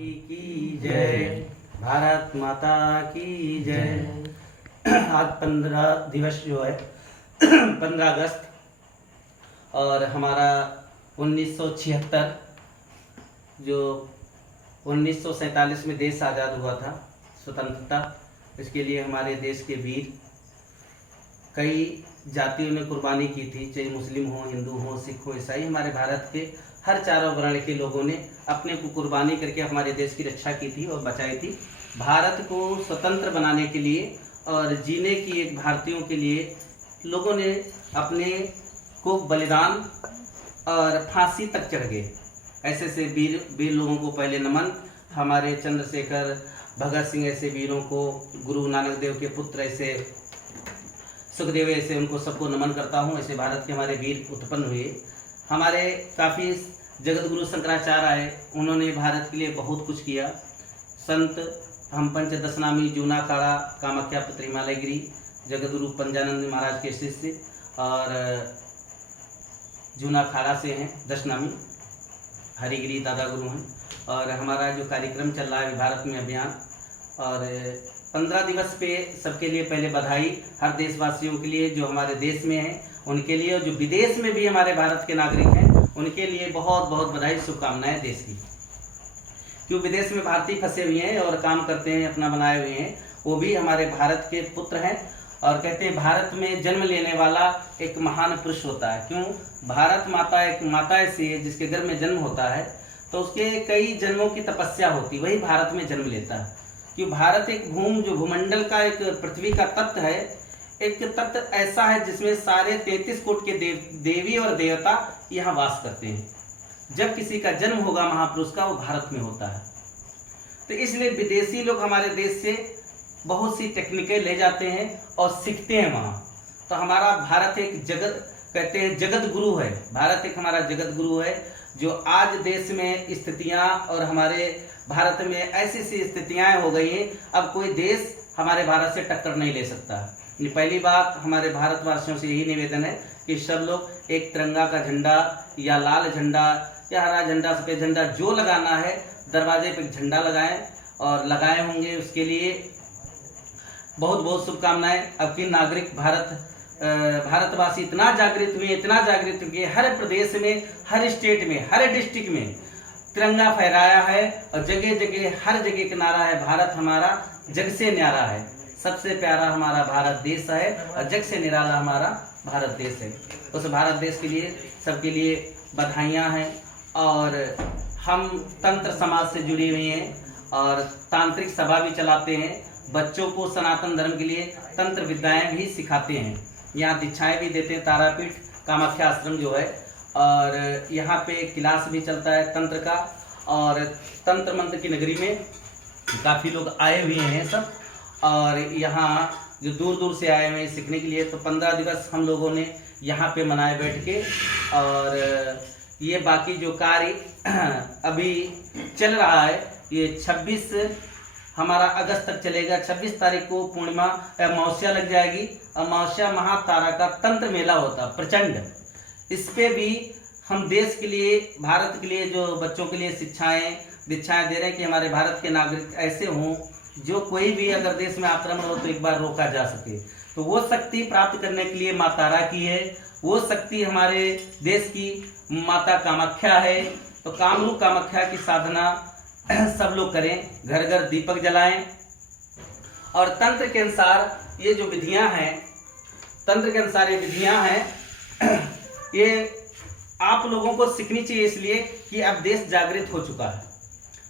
की जय, भारत माता की जय। आज 15 दिवस जो है 15 अगस्त और हमारा 1976 जो 1947 में देश आज़ाद हुआ था, स्वतंत्रता, इसके लिए हमारे देश के वीर कई जातियों ने कुर्बानी की थी, चाहे मुस्लिम हो, हिंदू हो, सिख हो, ईसाई। हमारे भारत के हर चारों वर्ण के लोगों ने अपने को कुर्बानी करके हमारे देश की रक्षा की थी और बचाई थी। भारत को स्वतंत्र बनाने के लिए और जीने की एक भारतीयों के लिए लोगों ने अपने को बलिदान और फांसी तक चढ़ गए। ऐसे से वीर लोगों को पहले नमन। हमारे चंद्रशेखर, भगत सिंह ऐसे वीरों को, गुरु नानक देव के पुत्र ऐसे सुखदेव ऐसे, उनको सबको नमन करता हूँ। ऐसे भारत के हमारे वीर उत्पन्न हुए। हमारे काफ़ी जगत गुरु शंकराचार्य आए, उन्होंने भारत के लिए बहुत कुछ किया। संत हम पंचदशनामी जूना काड़ा कामाख्या पुत्र हिमालयगिरी जगत गुरु पंजानंद महाराज के शिष्य और जूना खाड़ा से हैं, दशनामी हरिगिरी दादा गुरु हैं। और हमारा जो कार्यक्रम चल रहा है भारत में अभियान, और 15 दिवस पे सबके लिए पहले बधाई, हर देशवासियों के लिए जो हमारे देश में हैं उनके लिए, और जो विदेश में भी हमारे भारत के नागरिक हैं उनके लिए बहुत बहुत बधाई, शुभकामनाएं देश की। क्यों विदेश में भारतीय फंसे हुए हैं और काम करते हैं, अपना बनाए हुए हैं, वो भी हमारे भारत के पुत्र हैं। और कहते हैं भारत में जन्म लेने वाला एक महान पुरुष होता है। क्यों? भारत माता एक माता ऐसी है जिसके गर्भ में जन्म होता है तो उसके कई जन्मों की तपस्या होती, वही भारत में जन्म लेता है। कि भारत एक जो भूमंडल का एक पृथ्वी का तत्व है, एक तत्व ऐसा है जिसमें सारे 33 कोट के देवी और देवता यहाँ वास करते हैं। जब किसी का जन्म होगा महापुरुष का, वो भारत में होता है। तो इसलिए विदेशी लोग हमारे देश से बहुत सी टेक्निकें ले जाते हैं और सीखते हैं वहाँ। तो हमारा भारत एक जगत, कहते हैं जगत गुरु है। भारत एक हमारा जगत गुरु है जो आज देश में स्थितियाँ, और हमारे भारत में ऐसी सी स्थितियाँ हो गई हैं, अब कोई देश हमारे भारत से टक्कर नहीं ले सकता। पहली बात, हमारे भारतवासियों से यही निवेदन है कि सब लोग एक तिरंगा का झंडा या लाल झंडा या हरा झंडा, सफेद झंडा जो लगाना है, दरवाजे पे झंडा लगाएं और लगाए होंगे। उसके लिए बहुत बहुत शुभकामनाएं। अब की नागरिक भारतवासी इतना जागृत हुए, हर प्रदेश में, हर स्टेट में, हर डिस्ट्रिक्ट में तिरंगा फहराया है और जगह जगह हर जगह का नारा है, भारत हमारा जग से न्यारा है, सबसे प्यारा हमारा भारत देश है और जग से निराला हमारा भारत देश है। उस भारत देश के लिए सबके लिए बधाइयाँ हैं। और हम तंत्र समाज से जुड़ी हुई हैं और तांत्रिक सभा भी चलाते हैं। बच्चों को सनातन धर्म के लिए तंत्र विद्याएं भी सिखाते हैं। यहाँ दीक्षाएं भी देते हैं, तारापीठ कामाख्या आश्रम जो है, और यहाँ पे क्लास भी चलता है तंत्र का। और तंत्र मंत्र की नगरी में काफ़ी लोग आए हुए हैं सब, और यहाँ जो दूर दूर से आए हुए हैं सीखने के लिए। तो 15 दिवस हम लोगों ने यहाँ पे मनाए बैठ के। और ये बाकी जो कार्य अभी चल रहा है, ये 26 हमारा अगस्त तक चलेगा। 26 तारीख को पूर्णिमा अमावस्या लग जाएगी। अमावस्या महातारा का तंत्र मेला होता प्रचंड। इस पे भी हम देश के लिए, भारत के लिए, जो बच्चों के लिए दीक्षाएं दे रहे हैं कि हमारे भारत के नागरिक ऐसे हों जो कोई भी अगर देश में आक्रमण हो तो एक बार रोका जा सके। तो वो शक्ति प्राप्त करने के लिए माँ तारा की है, वो शक्ति हमारे देश की माता कामाख्या है। तो कामरूप कामाख्या की साधना सब लोग करें, घर घर दीपक जलाएं। और तंत्र के अनुसार ये जो विधियां हैं, तंत्र के अनुसार ये विधियां हैं, ये आप लोगों को सीखनी चाहिए, इसलिए कि अब देश जागृत हो चुका है।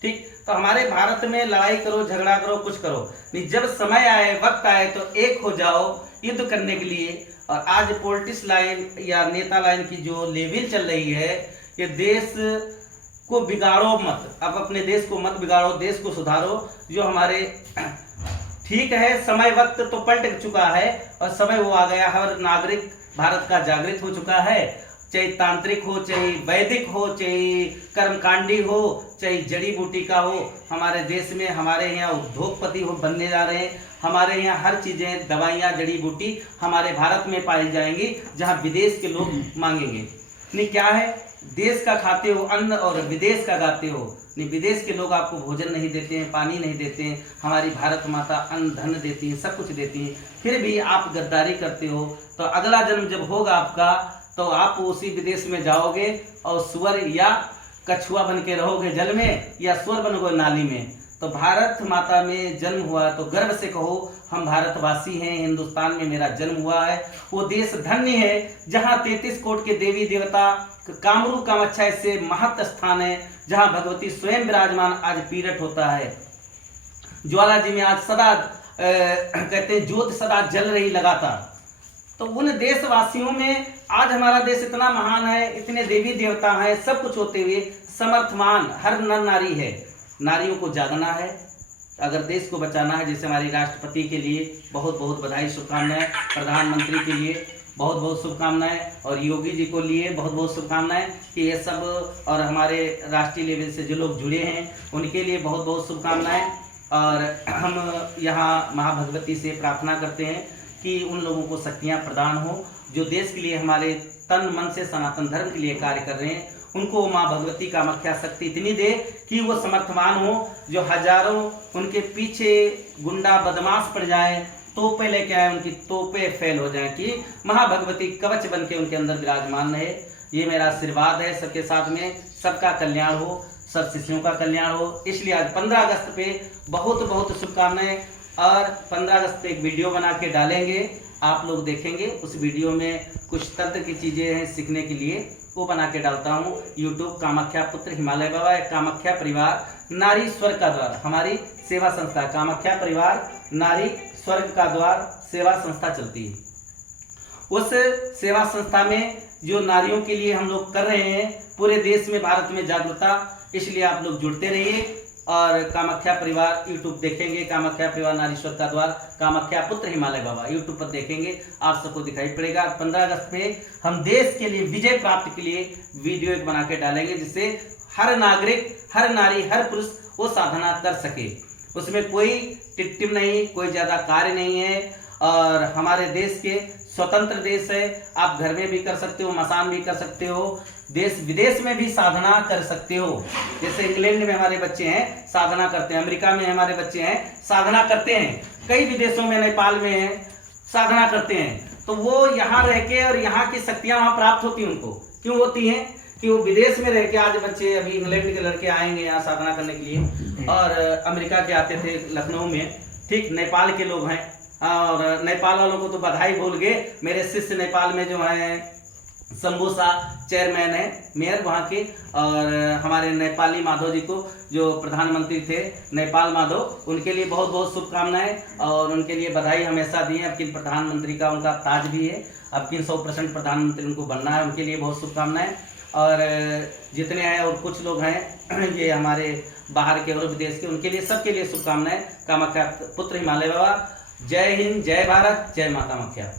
ठीक, तो हमारे भारत में लड़ाई करो, झगड़ा करो, कुछ करो नहीं, जब समय आए, वक्त आए तो एक हो जाओ युद्ध करने के लिए। और आज पॉलिटिक्स लाइन या नेता लाइन की जो लेवल चल रही है, कि देश को बिगाड़ो मत, अब अपने देश को मत बिगाड़ो, देश को सुधारो। जो हमारे ठीक है, समय वक्त तो पलट चुका है और समय वो आ गया, हर नागरिक भारत का जागृत हो चुका है। चाहे तांत्रिक हो, चाहे वैदिक हो, चाहे कर्मकांडी हो, चाहे जड़ी बूटी का हो, हमारे देश में हमारे यहाँ उद्योगपति हो बनने जा रहे हैं। हमारे यहाँ हर चीज़ें, दवाइयाँ, जड़ी बूटी हमारे भारत में पाई जाएंगी, जहाँ विदेश के लोग मांगेंगे। नहीं, क्या है देश का खाते हो अन्न और विदेश का गाते हो। नहीं, विदेश के लोग आपको भोजन नहीं देते हैं, पानी नहीं देते हैं, हमारी भारत माता अन्न धन देती है, सब कुछ देती है, फिर भी आप गद्दारी करते हो। तो अगला जन्म जब होगा आपका तो आप उसी विदेश में जाओगे और सुअर या कछुआ बन के रहोगे जल में, या सुअर बनोगे नाली में। तो भारत माता में जन्म हुआ तो गर्व से कहो हम भारतवासी हैं, हिंदुस्तान में मेरा जन्म हुआ है। वो देश धन्य है जहाँ 33 कोट के देवी देवता, कामरूप कामाख्या इससे महत्व स्थान है, जहाँ भगवती स्वयं विराजमान आज पीरट होता है। ज्वाला जी में आज सदा कहते हैं ज्योत सदा जल रही लगातार। तो उन देशवासियों में आज हमारा देश इतना महान है, इतने देवी देवता हैं, सब कुछ होते हुए समर्थमान हर नर नारी है। नारियों को जागना है, अगर देश को बचाना है। जैसे हमारे राष्ट्रपति के लिए बहुत बहुत बधाई, शुभकामनाएं, प्रधानमंत्री के लिए बहुत बहुत शुभकामनाएं, और योगी जी को लिए बहुत बहुत शुभकामनाएं कि ये सब, और हमारे राष्ट्रीय लेवल से जो लोग जुड़े हैं उनके लिए बहुत बहुत शुभकामनाएं। और हम यहाँ माँ भगवती से प्रार्थना करते हैं कि उन लोगों को शक्तियाँ प्रदान हो जो देश के लिए, हमारे तन मन से सनातन धर्म के लिए कार्य कर रहे हैं। उनको माँ भगवती कामाख्या शक्ति इतनी दे कि वो समर्थवान हो, जो हजारों उनके पीछे गुंडा बदमाश पड़ जाए, तोपे लेके आए, उनकी तोपे फेल हो जाए, कि महाभगवती कवच बन के उनके अंदर विराजमान रहे। ये मेरा आशीर्वाद है सबके साथ में, सबका कल्याण हो, सब शिष्यों का कल्याण हो। इसलिए आज 15 अगस्त पे बहुत बहुत शुभकामनाएं। और 15 अगस्त पे एक वीडियो बना के डालेंगे, आप लोग देखेंगे। उस वीडियो में कुछ तंत्र की चीज़ें हैं सीखने के लिए, वो बना के डालता हूँ। यूट्यूब कामाख्या पुत्र हिमालय बाबा, कामाख्या परिवार नारी स्वर्ग का द्वार, हमारी सेवा संस्था कामाख्या परिवार नारी स्वर्ग का द्वार सेवा संस्था चलती है। उस सेवा संस्था में जो नारियों के लिए हम लोग कर रहे हैं, पूरे देश में भारत में जागरूकता, इसलिए आप लोग जुड़ते रहिए। और कामाख्या परिवार यूट्यूब देखेंगे, कामाख्या परिवार नारी स्वर्ग का द्वार, कामाख्या पुत्र हिमालय बाबा यूट्यूब पर देखेंगे, आप सबको दिखाई पड़ेगा। 15 अगस्त पे हम देश के लिए विजय प्राप्ति के लिए वीडियो एक बना के डालेंगे, जिससे हर नागरिक, हर नारी, हर पुरुष वो साधना कर सके। उसमें कोई टिप्टिम नहीं, कोई ज्यादा कार्य नहीं है। और हमारे देश के स्वतंत्र देश है, आप घर में भी कर सकते हो, मसान भी कर सकते हो, देश विदेश में भी साधना कर सकते हो। जैसे इंग्लैंड में हमारे बच्चे हैं साधना करते हैं, अमेरिका में हमारे बच्चे हैं साधना करते हैं, कई विदेशों में, नेपाल में है साधना करते हैं। तो वो यहाँ रह के और यहाँ की शक्तियाँ वहाँ प्राप्त होती हैं उनको। क्यों होती हैं? कि वो विदेश में रह के, आज बच्चे अभी इंग्लैंड के लड़के आएंगे यहाँ साधना करने के लिए, और अमेरिका के आते थे लखनऊ में, ठीक, नेपाल के लोग हैं। और नेपाल वालों को तो बधाई बोल गए, मेरे शिष्य नेपाल में जो है शंभूसा चेयरमैन है, मेयर वहाँ के, और हमारे नेपाली माधव जी को जो प्रधानमंत्री थे नेपाल माधव, उनके लिए बहुत बहुत शुभकामनाएं और उनके लिए बधाई हमेशा दी है। अब की प्रधानमंत्री का उनका ताज भी है, अब की 100% प्रधानमंत्री उनको बनना है, उनके लिए बहुत शुभकामनाएं। और जितने हैं और कुछ लोग हैं ये हमारे बाहर के और विदेश के, उनके लिए सबके लिए शुभकामनाएं। कामाख्या पुत्र हिमालय बाबा, जय हिंद, जय भारत, जय माता कामाख्या।